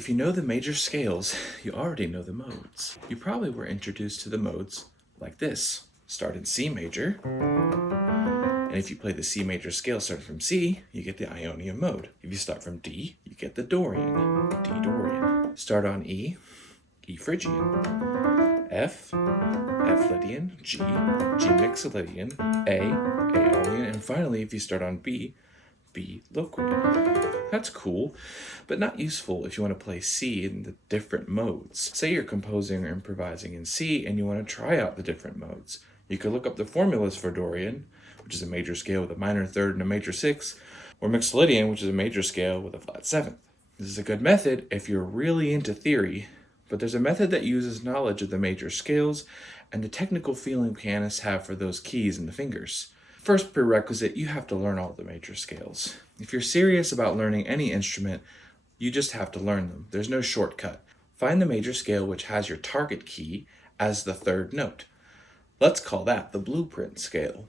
If you know the major scales, you already know the modes. You probably were introduced to the modes like this. Start in C major, and if you play the C major scale starting from C, you get the Ionian mode. If you start from D, you get the Dorian, D Dorian. Start on E, E Phrygian, F, F Lydian, G, G Mixolydian, A, Aeolian, and finally, if you start on B, B Locrian. That's cool, but not useful if you want to play C in the different modes. Say you're composing or improvising in C and you want to try out the different modes. You could look up the formulas for Dorian, which is a major scale with a minor third and a major sixth, or Mixolydian, which is a major scale with a flat seventh. This is a good method if you're really into theory, but there's a method that uses knowledge of the major scales and the technical feeling pianists have for those keys in the fingers. First prerequisite, you have to learn all the major scales. If you're serious about learning any instrument, you just have to learn them. There's no shortcut. Find the major scale which has your target key as the third note. Let's call that the blueprint scale.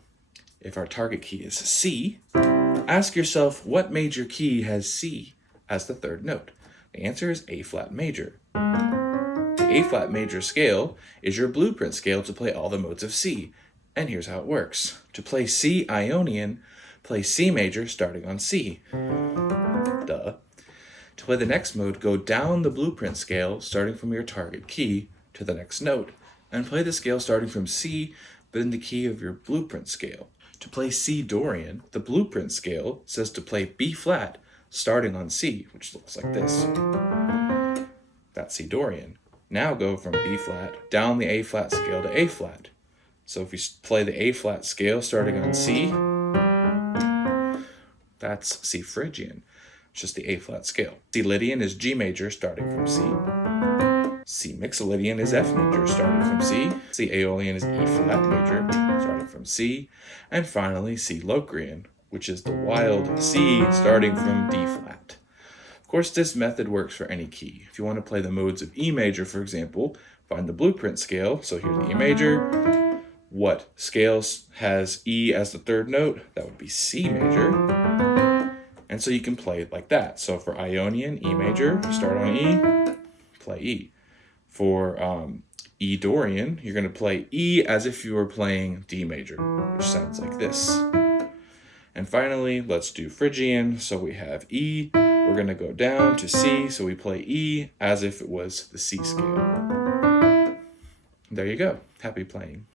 If our target key is C, ask yourself what major key has C as the third note. The answer is A flat major. The A flat major scale is your blueprint scale to play all the modes of C. And here's how it works. To play C Ionian, play C major starting on C. Duh. To play the next mode, go down the blueprint scale starting from your target key to the next note, and play the scale starting from C but in the key of your blueprint scale. To play C Dorian, the blueprint scale says to play B flat starting on C, which looks like this. That's C Dorian. Now go from B flat down the A flat scale to A flat. So if you play the A flat scale starting on C, that's C Phrygian. It's just the A flat scale. C Lydian is G major starting from C. C Mixolydian is F major starting from C. C Aeolian is E flat major starting from C. And finally C Locrian, which is the wild C starting from D flat. Of course, this method works for any key. If you want to play the modes of E major, for example, find the blueprint scale. So here's E major. What scales has E as the third note? That would be C major. And so you can play it like that. So for Ionian, E major, you start on E, play E. For E Dorian, you're going to play E as if you were playing D major, which sounds like this. And finally, let's do Phrygian. So we have E, we're going to go down to C, so we play E as if it was the C scale. There you go. Happy playing.